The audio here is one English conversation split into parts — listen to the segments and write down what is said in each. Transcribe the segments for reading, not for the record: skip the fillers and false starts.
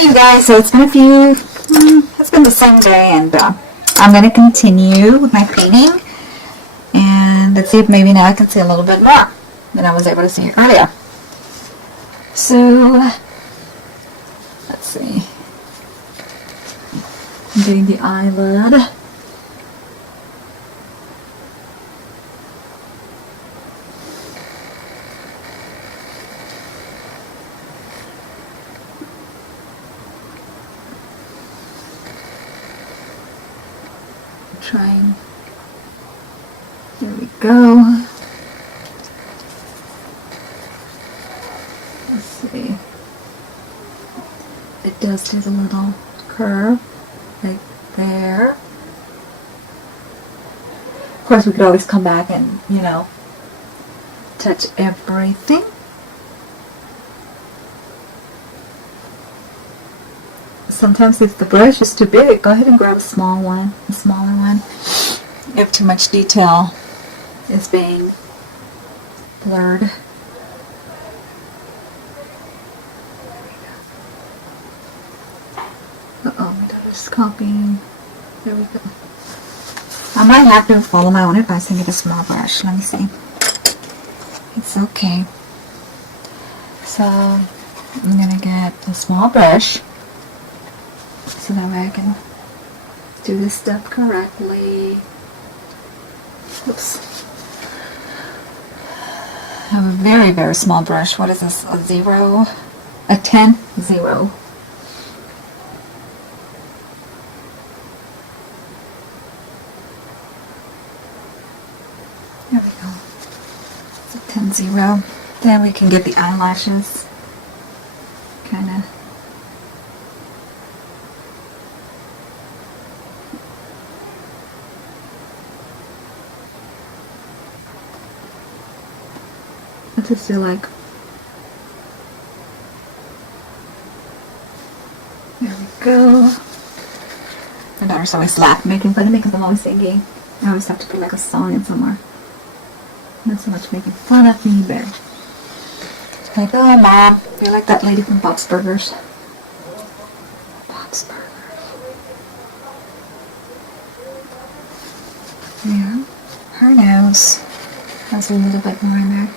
Alright, you guys, so it's been it's been the same day, and I'm going to continue with my painting, and let's see if maybe now I can see a little bit more than I was able to see earlier. So, let's see. I'm getting the eyelid. Trying. There we go. Let's see. It does take a little curve like there. Of course, we could always come back and, you know, touch everything. Sometimes if the brush is too big, go ahead and grab a smaller one. If too much detail is being blurred. Uh-oh, my daughter's copying. There we go. I might have to follow my own advice and get a small brush. Let me see. It's okay. So, I'm going to get a small brush so that way I can do this step correctly. Oops. I have a very, very small brush. What is this? A 10, 0. There we go. It's a 10, 0. Then we can get the eyelashes. Kind of. I just feel like, there we go. My daughter's always laughing, making fun of me because I'm always singing. I always have to put like a song in somewhere. Not so much making fun of me, but like, oh mom, you're like that lady from Bob's Burgers. Bob's Burgers. Yeah, her nose has a little bit more in there.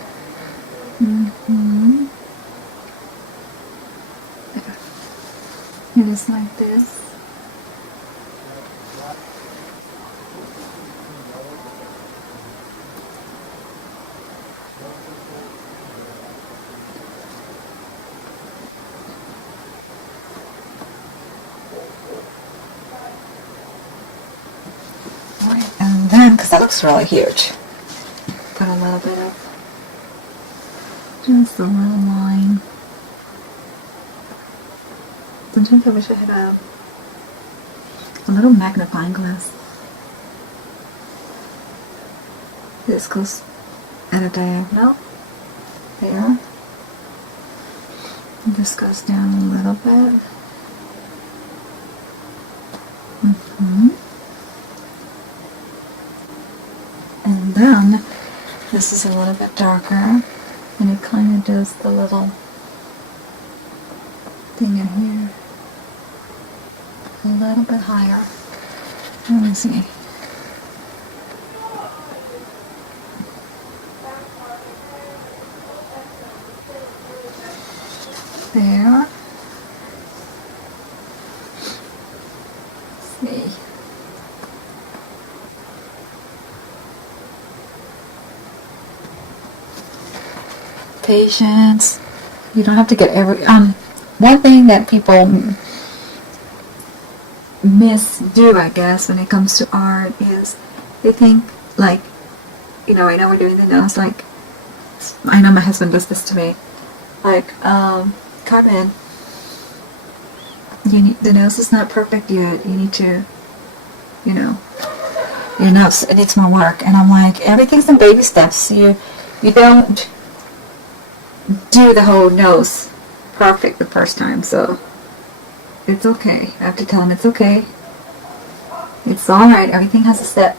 It is like this. Right, and then, because that looks really huge, put a little bit of just a little line. Sometimes I wish I had a little magnifying glass. This goes at a diagonal. There. And this goes down a little bit. And then this is a little bit darker. And it kind of does the little thing in here a little bit higher. Let me see. There. Let's see. Patience. You don't have to get every one thing that people misdo, I guess, when it comes to art is they think, like, you know, I know we're doing the nose, like, I know my husband does this to me, like, Carmen, the nose is not perfect yet, you need to, you know, your nose, it needs more work. And I'm like, everything's in baby steps. You don't do the whole nose perfect the first time, so it's okay. I have to tell him it's okay. It's alright, everything has a step.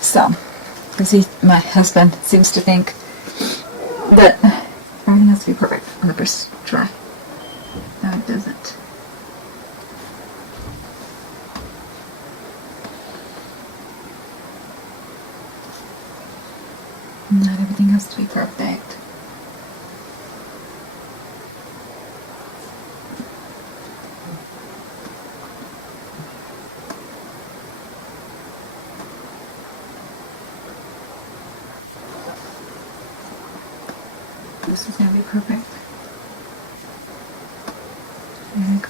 So, Because my husband seems to think that everything has to be perfect on the first try. No, it doesn't. Not everything has to be perfect. This is going to be perfect. There you go.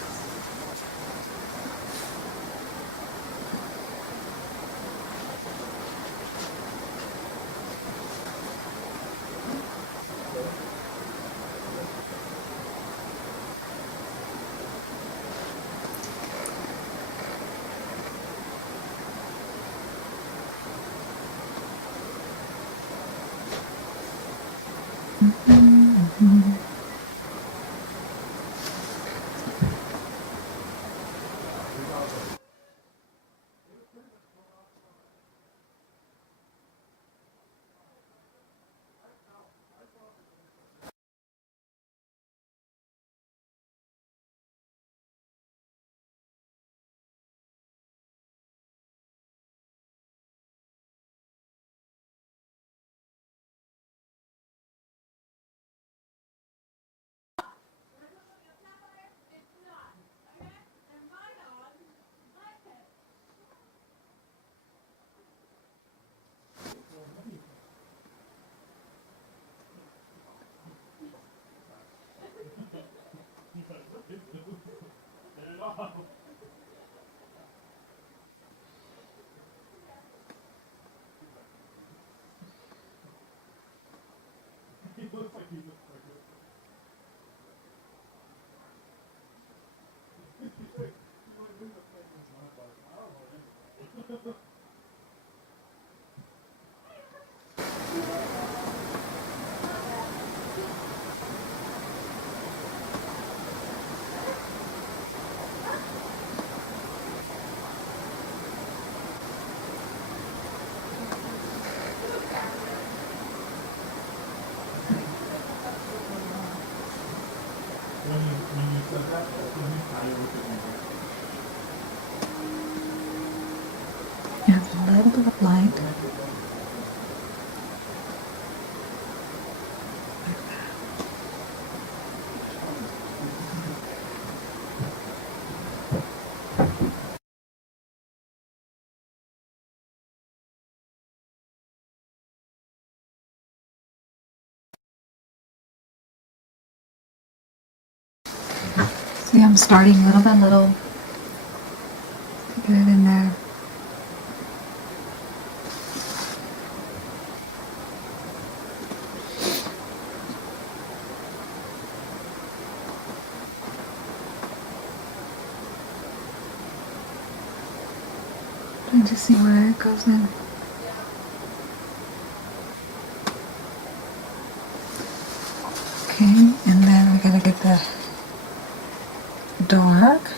Add a little bit of light. See, I'm starting little by little to get it in there. And just see where it goes in. Okay, and then I gotta get the dark.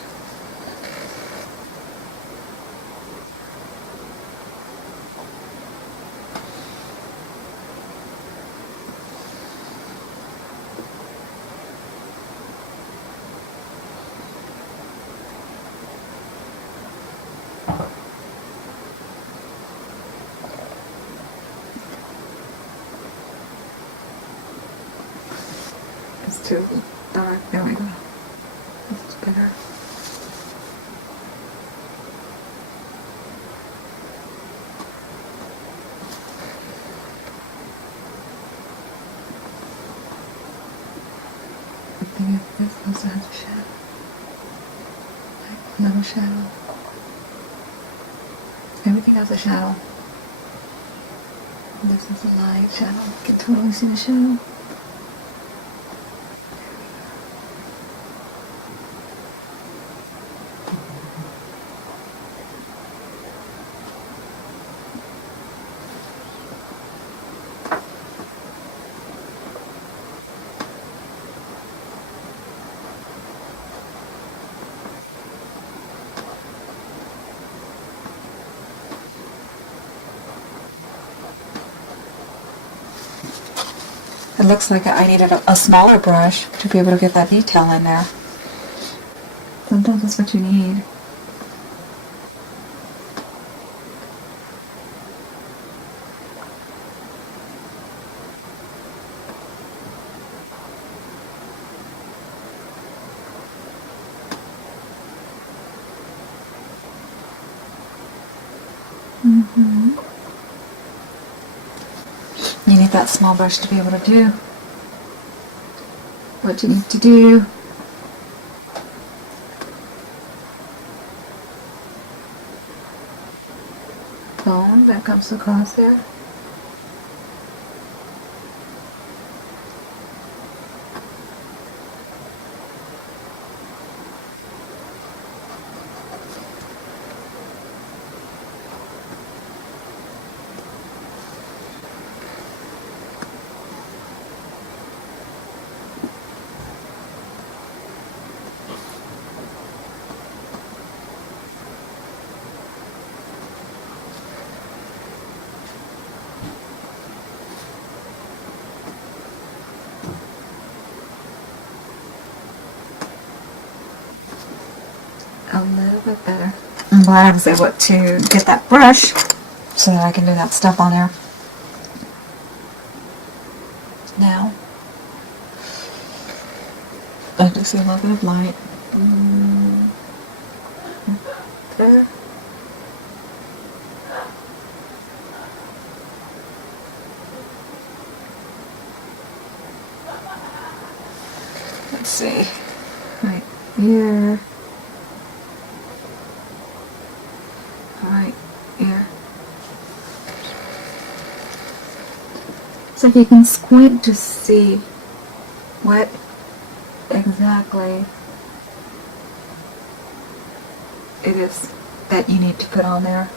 It's too dark. There we go. This is better. I think this also has a shadow. Like another shadow. Everything has a shadow. This is a light shadow. You can totally see the shadow. It looks like I needed a smaller brush to be able to get that detail in there. Sometimes that's what you need. You need that small brush to be able to do what you need to do. Boom, that comes across there. A little bit better. I'm glad I was able to get that brush so that I can do that stuff on there. Now, I just see a little bit of light. There. Let's see. Right here. Right here. So you can squint to see what exactly it is that you need to put on there.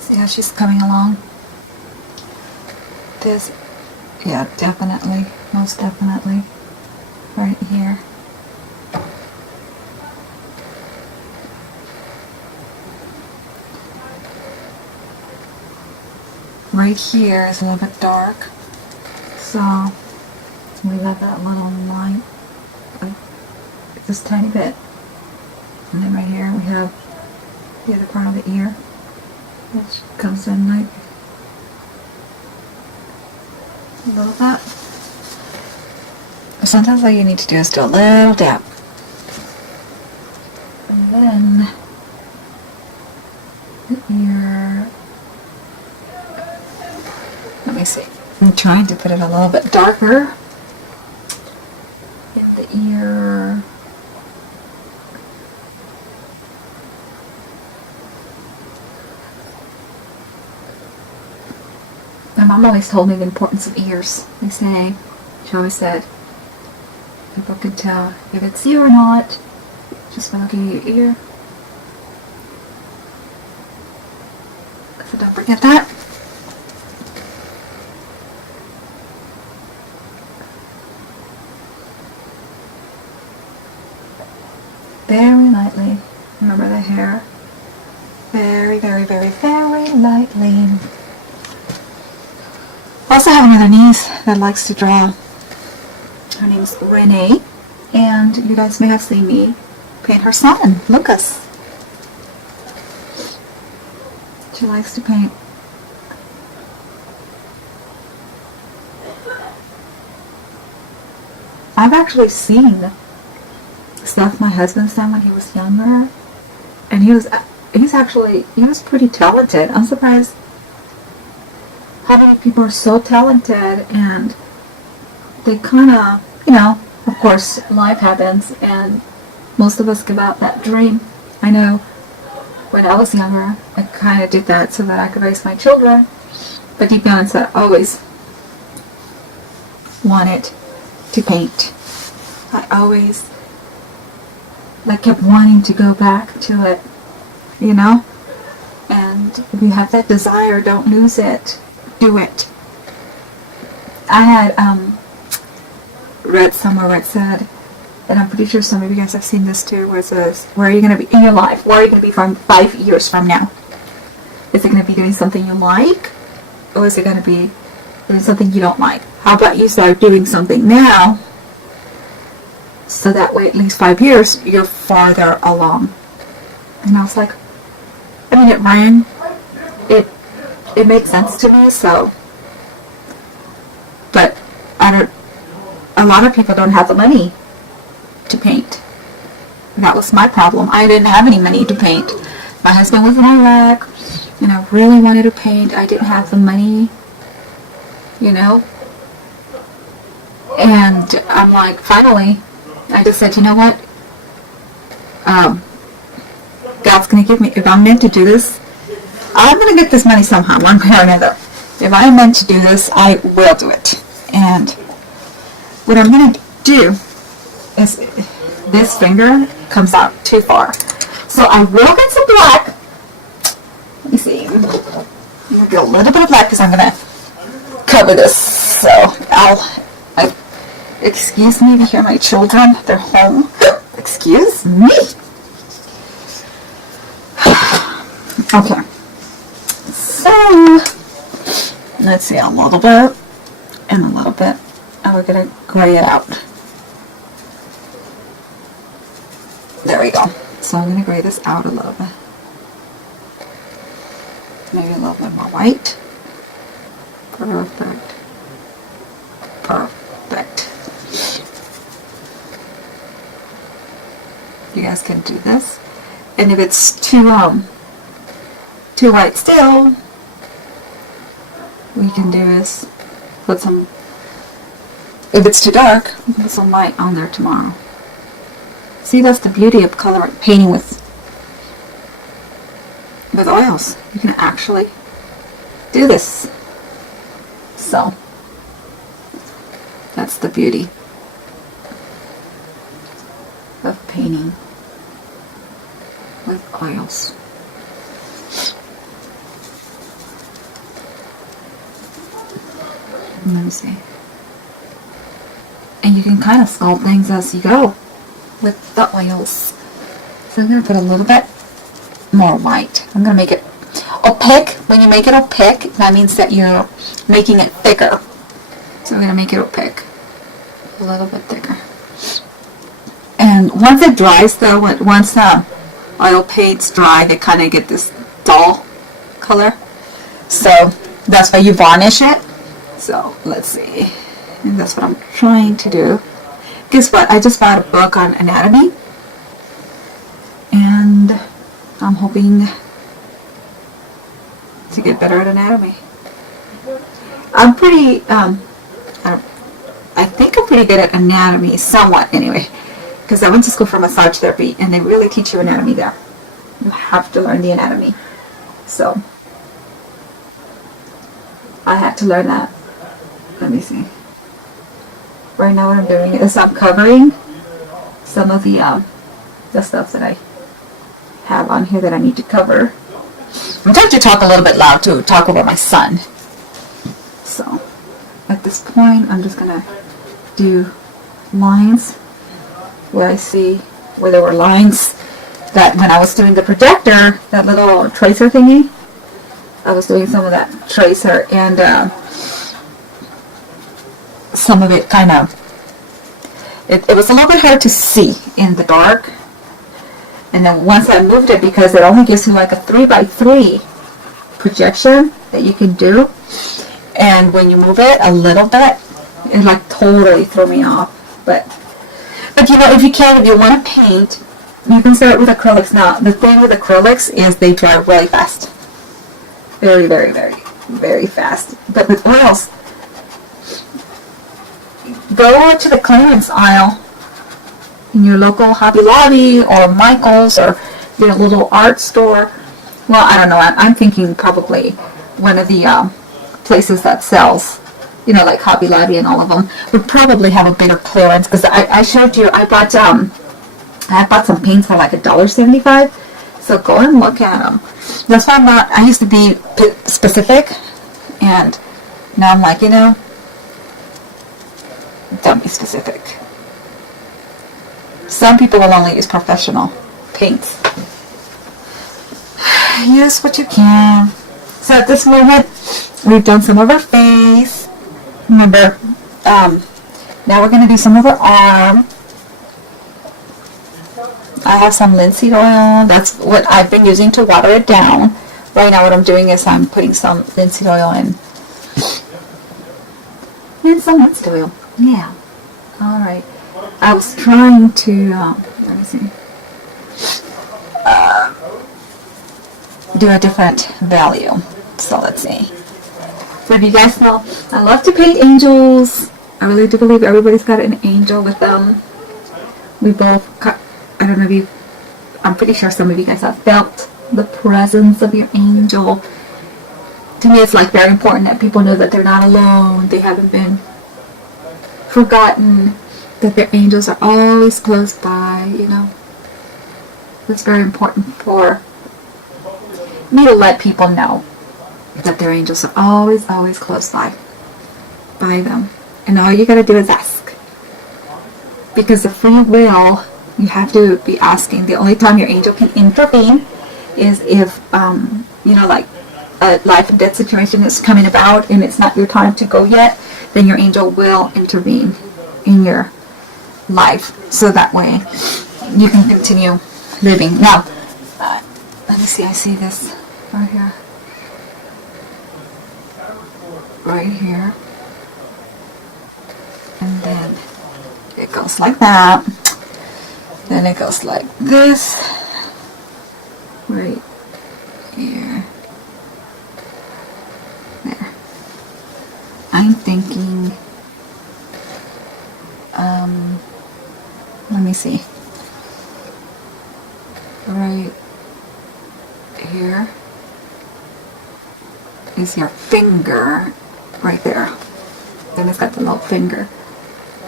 See how she's coming along? This, yeah, definitely, most definitely, right here. Right here is a little bit dark, so we let that little light, like this tiny bit, and then right here we have the other part of the ear, which comes in like a little bit. Sometimes all you need to do is do a little dab, and then the ear. Let me see. I'm trying to put it a little bit darker in the ear. My mom always told me the importance of ears. They say, she always said, people can tell if it's you or not just by looking at your ear. So don't forget that. Very lightly. Remember the hair. Very, very, very, very lightly. I also have another niece that likes to draw. Her name's Renee, and you guys may have seen me paint her son, Lucas. She likes to paint. I've actually seen stuff my husband's done when he was younger, and he was pretty talented. I'm surprised how many people are so talented, and they kind of, of course life happens and most of us give up that dream. I know when I was younger I kind of did that so that I could raise my children, but deep down inside I always wanted to paint. I kept wanting to go back to it, and if you have that desire, don't lose it. Do it. I had read somewhere where it said, and I'm pretty sure some of you guys have seen this too, where it says, where are you going to be in your life? Where are you going to be from 5 years from now? It Is it going to be doing something you like? Or is it going to be doing something you don't like? How about you start doing something now, so that way at least 5 years you're farther along. And I was like, I mean, it rang, it made sense to me. So, but a lot of people don't have the money to paint. That was my problem. I didn't have any money to paint. My husband was in Iraq, and I really wanted to paint. I didn't have the money, you know. And I'm like, finally, I just said, you know what? God's going to give me, if I'm meant to do this, I'm going to get this money somehow, one way or another. If I'm meant to do this, I will do it. And what I'm going to do is, this finger comes out too far. So I will get some black. Let me see. I'm going to get a little bit of black because I'm going to cover this. So excuse me to hear my children. They're home. Excuse me. Okay. So, let's see, a little bit and a little bit. And we're going to gray it out. There we go. So I'm going to gray this out a little bit. Maybe a little bit more white. Perfect. Perfect. You guys can do this. And if it's too white still, we can do is put some, if it's too dark, we can put some light on there tomorrow. See, that's the beauty of coloring, painting with oils. You can actually do this. So, that's the beauty of painting with oils. Let me see. And you can kind of sculpt things as you go with the oils. So I'm going to put a little bit more white. I'm going to make it opaque. When you make it opaque, that means that you're making it thicker. So I'm going to make it opaque. A little bit thicker. And once it dries though, once the oil paints dry, they kind of get this dull color. So that's why you varnish it. So let's see. And that's what I'm trying to do. Guess what? I just bought a book on anatomy. And I'm hoping to get better at anatomy. I'm pretty, I think I'm pretty good at anatomy, somewhat anyway. Because I went to school for massage therapy and they really teach you anatomy there. You have to learn the anatomy. So, I had to learn that. Let me see. Right now what I'm doing is I'm covering some of the stuff that I have on here that I need to cover. I'm trying to talk a little bit loud to talk over my son. So, at this point, I'm just going to do lines where I see where there were lines that when I was doing the projector, that little tracer thingy, I was doing some of that tracer and some of it kind of, it was a little bit hard to see in the dark. And then once I moved it, because it only gives you like a 3x3 projection that you can do, and when you move it a little bit, it like totally threw me off. But you know, if you can, if you want to paint, you can start with acrylics. Now the thing with acrylics is they dry really fast, very, very, very, very fast. But with oils, go to the clearance aisle in your local Hobby Lobby or Michael's or your little art store. Well, I don't know. I'm thinking probably one of the places that sells, you know, like Hobby Lobby and all of them, would probably have a bigger clearance. Because I showed you, I bought some paints for like $1.75. So go and look at them. That's why I used to be specific, and now I'm like, you know, don't be specific. Some people will only use professional paints. Use what you can. So at this moment, we've done some of her face. Remember, now we're going to do some of her arm. I have some linseed oil. That's what I've been using to water it down. Right now what I'm doing is I'm putting some linseed oil in. And some linseed oil. Yeah. Alright. I was trying to, let me see. Do a different value. So let's see. So if you guys know, I love to paint angels. I really do believe everybody's got an angel with them. We both, I don't know if you, I'm pretty sure some of you guys have felt the presence of your angel. To me, it's like very important that people know that they're not alone. They haven't been forgotten. That their angels are always close by, you know. It's very important for me to let people know that their angels are always, always close by them. And all you gotta do is ask. Because the free will, you have to be asking. The only time your angel can intervene is if, you know, like a life and death situation is coming about and it's not your time to go yet, then your angel will intervene in your life. So that way you can continue living. Now, let me see, I see this right here. Right here. And then it goes like that. Then it goes like this. Right here. There. I'm thinking, let me see. Right here is your finger. Right there. Then it's got the little finger.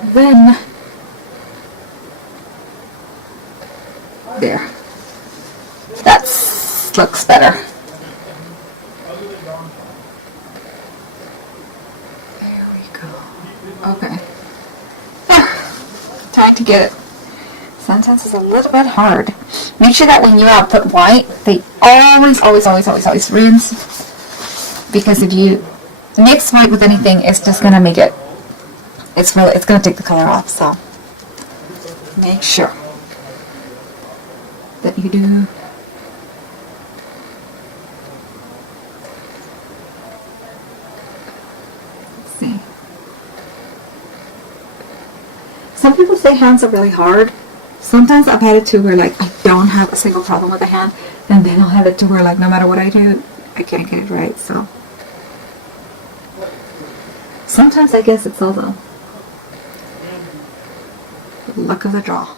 Then there. That looks better. There we go. Okay. Trying to get it. Sometimes it's a little bit hard. Make sure that when you output white, they always rinse. Because if you mix white with anything, it's just gonna make it. It's gonna take the color off. So make sure that you do. Let's see. Some people say hands are really hard. Sometimes I've had it to where like I don't have a single problem with a hand, and then I'll have it to where like no matter what I do, I can't get it right. So sometimes I guess it's all the luck of the draw.